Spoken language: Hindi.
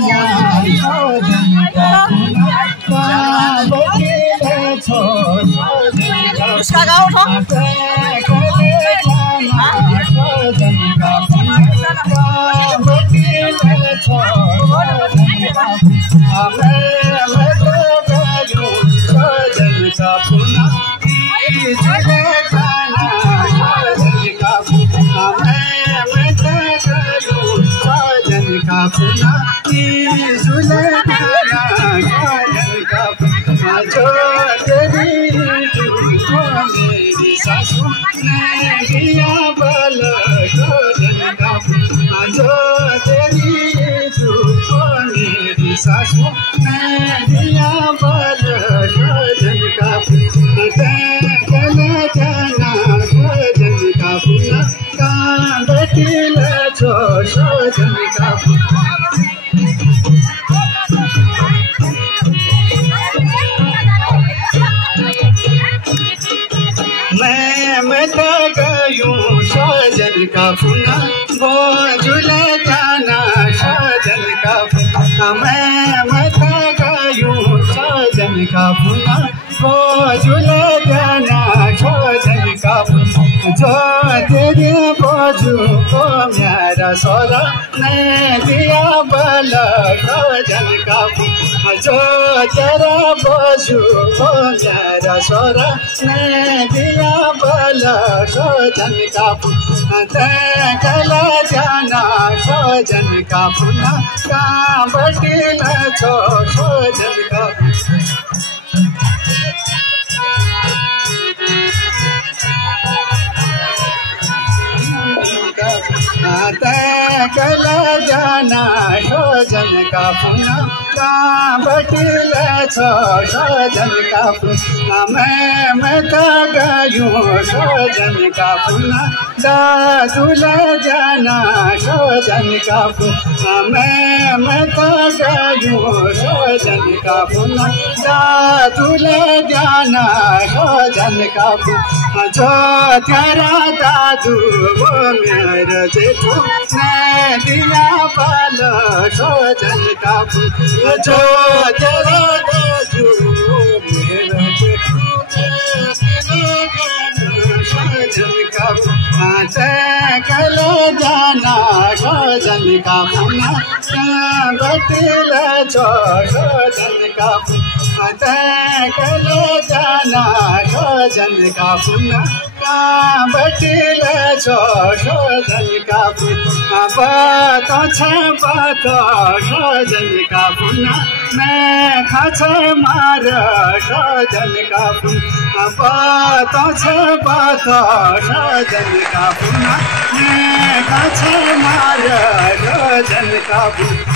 जाना सजन का बटिल छो उसका गाँव उठो सजन का बटिल छो सजन का पुना जुले जाना सजन का सजन का पुना जुले जाना सजन का जो तेरी मेरी सासू ने दिया बल सजन का जो तेरी मेरी सासू ने दिया बल सजन का चले जाना सजन का पुना बटिल छो सजन का मैं तो गयूं सजन का पुना वो झूले जाना सजन का पुना मैं तो गयूं सजन का पुना वो झूले जाना सजन का पुना जो तेरे बाजू को मेरा सोरा ने दिया बल सजन का पुना जो तेरा बाजू को मेरा सोरा ने दिया बल सजन का पुना चला जाना सजन का पुना बटिल छो सजन का चला जाना सजन का पुना बटिल छो सजन का पुना मैं तो गयूं सजन का पुना तुले जाना सजन का पुना मैं तो गयूं सजन का पुना तुले जाना सजन का पुना जो तेरा दादू वो मेरा जेठू ने दिया बल सजन का पुना जो तेरा दादू मेरा जेठू सजन का पुना कल जाना सजन का पुना बटिल छो सजन का पुना कल जाना सजन का पुना बटिल छो सजन का पुना बातो छ बातो सजन का पुना मैं खाछ मार सजन का पुना बातो छ बातो सजन का पुना मैं खाछ मार सजन का पुना